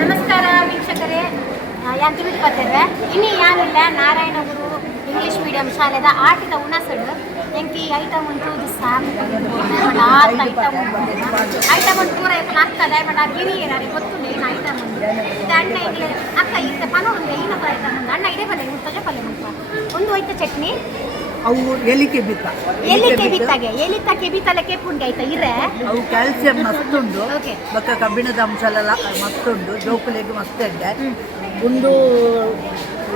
ನಮಸ್ಕಾರ ವೀಕ್ಷಕರೇ, ಯಾನ್ ತಿಳಿದುಕೊಳ್ತೇವೆ ಇನ್ನು ಯಾನಿಲ್ಲ ನಾರಾಯಣ ಗುರು ಇಂಗ್ಲೀಷ್ ಮೀಡಿಯಂ ಶಾಲೆದ ಆಟದ ಉಣಸಡು ಎಂಕಿ ಐಟಮ್ ಉಂಟು ಐಟಮ್ ಉಂಟು ಪೂರ ಆಗ್ತದೆ ಬಟ್ ಆ ಗಿರಿ ಏನಾರೆ ಗೊತ್ತುಂಡು ಏನು ಐಟಮ್ ಉಂಟು ಇದು ಅಣ್ಣ ಇಲ್ಲಿ ಅಕ್ಕ ಇದು ಪನ ಒಂದು ಏನಪ್ಪ ಐಟಮ್ ಉಂಟು ಅಣ್ಣ ಇದೇ ಪಲ್ಯ ಮುತ್ತಜ ಪಲ್ಯ ಮುಲ್ಪ ಒಂದು ಐತ ಚಟ್ನಿ ಅವು ಎಲಿಕೆ ಬಿತ್ತ ಎಲಿಕೆ ಬಿತ್ತಲೆ ಕೆಪ್ಪುಂಡು ಆಯ್ತಾ ಇರೆ ಅವು ಕ್ಯಾಲ್ಸಿಯಂ ಮಸ್ತುಂಡು ಬೊಕ್ಕ ಕಬ್ಬಿಣದ ಅಂಶ ಎಲ್ಲ ಮಸ್ತುಂಡು ಜೋಕುಲೆಗ್ ಮಸ್ತುಂಡೆ ಒಂದು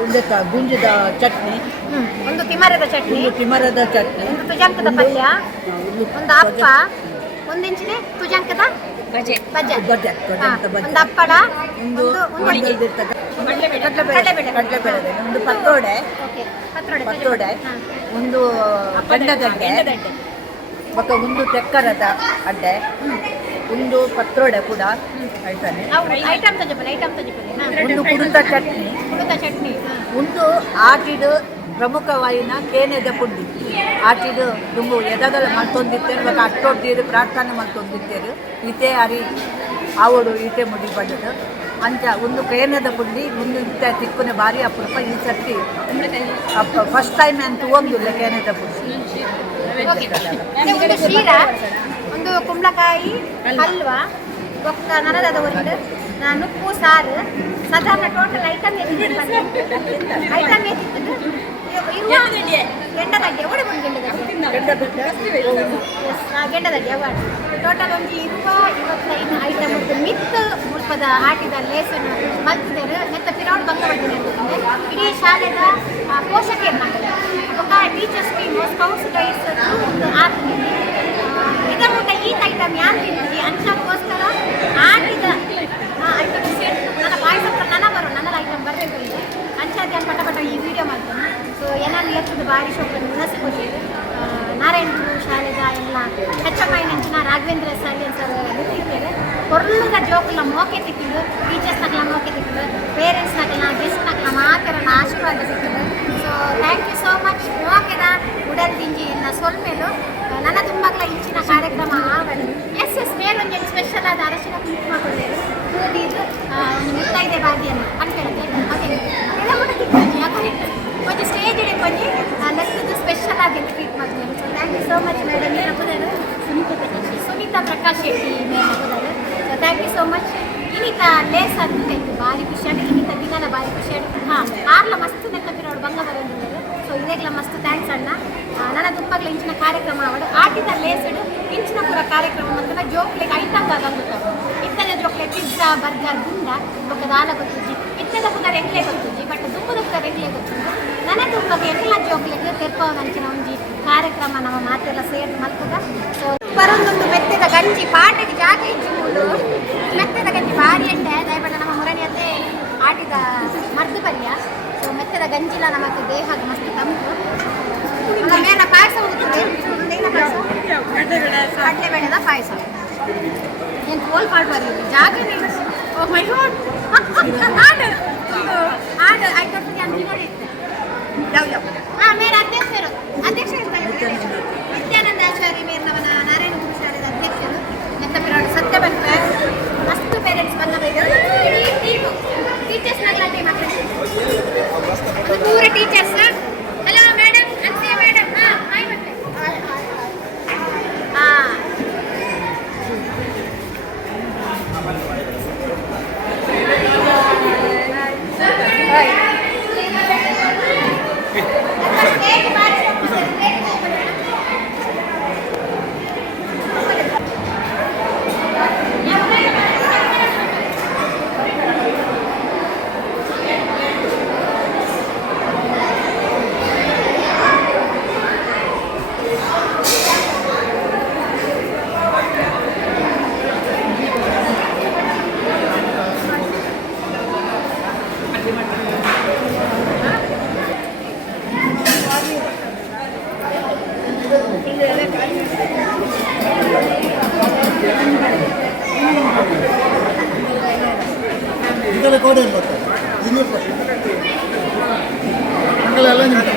ಉಂಡೆತ ಗುಂಜಿದ ಚಟ್ನಿ ಒಂದು ತಿಮರದ ಚಟ್ನಿ ಒಂದು ತುಜಂಕದ ಪಲ್ಯ ಒಂದು ಅಪ್ಪ ಒಂದು ಇಂಚಿನ ತುಜಂಕದ ಬಜೆ ಒಂದು ಅಪ್ಪಡ ಒಂದು ಕಡಲೆಬೇಳೆ ಒಂದು ಪತ್ರೋಡೆ ಒಂದು ಬೆಂಡಗಡ್ಡೆ ಮತ್ತು ಒಂದು ತೆಕ್ಕರದ ಅಡ್ಡೆ ಒಂದು ಪತ್ರೋಡೆ ಕೂಡ ಆಯ್ತಾನೆ ಒಂದು ಕುರುತ ಚಟ್ನಿ ಒಂದು ಆಟಿಡು ಪ್ರಮುಖವಾಯಿನ ಕೇನೆದ ಪುಂಡಿ ಆಟಿಡು ತುಂಬ ಎದಗಲ ಮಲ್ತೊಂದಿತ್ತೇರು ಇವಾಗ ಅಟ್ಟೊಡ್ಡೀರು ಪ್ರಾರ್ಥನೆ ಮಲ್ತೊಂದಿತ್ತೇರು ಈತೆ ಅರಿ ಆವಡು ಈತೆ ಮುಡಿ ಪಡೆದು ಅಂಚ ಒಂದು ಕೇನೆದ ಪುಂಡಿ ಒಂದು ಇತ್ತ ತಿಕ್ಕುನೆ ಭಾರಿ ಅಪರೂಪ ಈ ಸರ್ತಿ ಫಸ್ಟ್ ಟೈಮ್ ಅಂತ ಹೋಗಿಲ್ಲ ಕೇನೆದ ಪುಂಡಿ ಒಂದು ಶೀರಾ ಒಂದು ಕುಂಬಳಕಾಯಿ ಹಲ್ವಾ ಒಕ್ಕ ನರದದ ಒಂದು ನುಪ್ಪು ಸಾರು ಸಾಧಾರಣ ಟೋಟಲ್ ಐಟಮ್ ಏತಿತ್ತು ಗೆಂಡದಡ್ಡಿ ಓಡಿ ಬಂದು ಗೆಂಡದಡ್ಡಿ ಅವಾರ್ಡ್ ಟೋಟಲ್ ಒಂದು ಇರುವ 25 ಐಟಮ್ ಉಂಟು ಮಿತ್ ಮುಲ್ಪದ ಆಟಿದ ಲೇಸನ್ನು ಮಲ್ತಿದ್ದಾರೆ ನೆತ್ತ ಪಿರೌಡ್ ಬಂಗವಡ್ಡಿನ ಇಡೀ ಶಾಲೆದ ಪೋಷಕರು ಮಾಡ್ತಾರೆ ಒಬ್ಬ ಟೀಚರ್ಸ್ ಟೀಮು ಸ್ಕೌಟ್ಸ್ ಗೈಡ್ಸ್ ಒಂದು ಆಗ್ತಿದೆ ಇದರ ಮುಂದೆ ಈ ಐಟಮ್ ಯಾರು ತಿಂತೀವಿ ಅಂಚಕ್ಕೋಸ್ಕರ ಆಟಿದ ಐಟಮ್ ನನ್ನ ಪಾಯಸ ನನ್ನ ಐಟಮ್ ಬರಬೇಕು ಇದೆ ಅಂಚಾದ ಪಟ ಈ ವಿಡಿಯೋ ಮಾಡ್ತೇನೆ ಸೊ ಏನಾದ್ರು ಲೆಕ್ಕದ ಭಾರಿ ಶೋಕನ್ನು ಉಣಸಿಕೊಟ್ಟಿದೆ ನಾರಾಯಣ ಗುರು ಶಾಲೆದ ಎಲ್ಲ ಹೆಚ್ಚಮ್ಮೈನಂಚಿನ ರಾಘವೇಂದ್ರ ಸಾಲಿಯನ್ ಸರ್ ಇರ್ತೇವೆ ಕೊರ್ಲುದ ಜೋಕುಲ ಮೋಕೆ ತಿಕ್ಕಿದ್ದು ಟೀಚರ್ಸ್ನಾಗಲ ಮೋಕೆ ತಿಕ್ಕಿದ್ದು ಪೇರೆಂಟ್ಸ್ನಾಗಲ ಗೆಸ್ಟ್ನಾಗಲ ಮಾತೆರನ ಆಶೀರ್ವಾದ ಸಿಕ್ಕಿದ್ದು so thank you so much ಮೋಕೆದ ಉಡಲ್ ತಿಂಜಿ ಇನ್ನು ಸೊಲ್ಮೇಲು ನನ್ನ ತುಂಬಾಗಲ ಇಂಚಿನ ಕಾರ್ಯಕ್ರಮ ಆವಡು ಎಸ್ ಮೇಲೊಂದು ಸ್ಪೆಷಲ್ ಆದ ಅರಶಿನ ಕುಂಕುಮ ಕೊಡೋದು ಕೂದಿದ್ದು ಒಂದು ಮುತ್ತೈದೆ ಬಾದಿಯನ್ನು ಅನ್ಕೊಳ್ಳುತ್ತೆ ಅದೇ కొంచెం స్టేజ్ కొని నెక్స్ట్ స్పెషల్ అది ట్రీట్ ಮಾಡ್ತೀನಿ so thank you so much madam ನೀವು ನಮ್ಮದನ್ನು ಸುನೀತಾ ಪ್ರಕಾಶ್ ಶೆಟ್ಟಿ ನಮ್ಮದನ್ನು so thank you so much ಇನ್ನಿತ ಲೇಸ್ ಅಂತ ಇತ್ತು ಭಾರಿ ಖುಷಿ ಆಗಿ ಇನ್ನಿತ ದಿನ ಭಾರಿ ಖುಷಿ ಆಗಿ ಆರ್ಲ ಮಸ್ತ್ ನೆಕ್ಕಪಿರೋಡು ಬಂಗ ಬರೋದಿಲ್ಲ ಸೊ ಇದೇಗ್ಲ ಮಸ್ತ್ ಥ್ಯಾಂಕ್ಸ್ ಅಣ್ಣ ನನ್ನ ತುಂಬಾಗ್ಲ ಇಂಚಿನ ಕಾರ್ಯಕ್ರಮ ಅವಡು ಆಟಿದ ಲೇಸಡು ಇಂಚಿನ ಪೂರ ಕಾರ್ಯಕ್ರಮ ಅಂತ ಜೋಕ್ಲೆಗೆ ಐಟಮ್ದಾಗ ಗೊತ್ತಾಗ ಇತ್ತದ ಜೋಕ್ಲೆ ಪಿಜ್ಜಾ ಬರ್ಗರ್ ಗುಂಡ ఒక ದಾಲ ಗೊತ್ತಿದ್ದಿ ಇತ್ತದ ಪುದರ್ ಎಂಗ್ಲೇ ಗೊತ್ತಿದ್ದಿ ಬಟ್ ದುಂಬದ ಪುದರ್ ಎಂಗ್ಲೇ ಗೊತ್ತಿದ್ದು ನನ್ನ ತುಂಬಾಗ ಎಲ್ಲ ಜೋಕ್ಲೆಗೆ ತೆರ್ಪವನಂಚಿನ ಒಂಜಿ ಕಾರ್ಯಕ್ರಮ ನಮ್ಮ ಮಾತೆಲ್ಲ ಸೇರಿ ಮಲ್ಪದ ಸೊ ಬರೊಂದೊಂದು ಮೆತ್ತದ ಗಂಜಿ ಪಾಟಿಗೆ ಜಾಗ ಇಜ್ಜಿ ಮೂಲು ಮೆತ್ತದ ಗಂಜಿ ಭಾರಿ ಎಂಡೆ ದಯಪಟ್ಟ ನಮ್ಮ ಮುರಣಿಯದ್ದೇ ಆಟಿದ ಮರ್ದು ಪಲ್ಯ ಸೊ ಮೆತ್ತದ ಗಂಜಿಲ ನಮಗೆ ದೇಹದ ಮಸ್ತ್ ತಂಪು ಮೇಲ ಪಾಯಸ ಹೋಗುತ್ತದೆ ಕಡಲೆಬೇಳೆದ ಪಾಯಸ ಏನು ಕೋಲ್ ಪಾಡ್ಬಾರಿ ಜಾಗ ಓ ಮೈ ಗಾಡ್ ಆಡು ಆಯ್ತು ಅಂತ ನೋಡಿ ಮೇರೆ ಅಧ್ಯಕ್ಷರು ನಿತ್ಯಾನಂದ ಆಚಾರ್ಯ ಮೇರೆ ನಮ್ಮ ನಾರಾಯಣ ಗುರು ಶಾಲೆದ ಅಧ್ಯಕ್ಷರು ನೆತ್ತ ಪಿರಾಡು ಸತ್ಯ ಬಂದ್ರೆ ಮಸ್ತ್ ಪೇರೆಂಟ್ಸ್ ಬಂದ ಇಡೀ ಟೀಮು ಟೀಚರ್ಸ್ನಾಗಲ ಟೀಮ್ ಒಂದು ಪೂರ ಟೀಚರ್ಸ್ ಹಲೋ ಮೇಡಮ್ ಅಂತೆ ಮೇಡಮ್ ಹಾಯ್ ಮತ್ತೆ ಕೋಡೆ ಇಲ್ಲ 200 ರೂಪಾಯಿ. ಅಂಗಲೆಲ್ಲ ನಿಂತು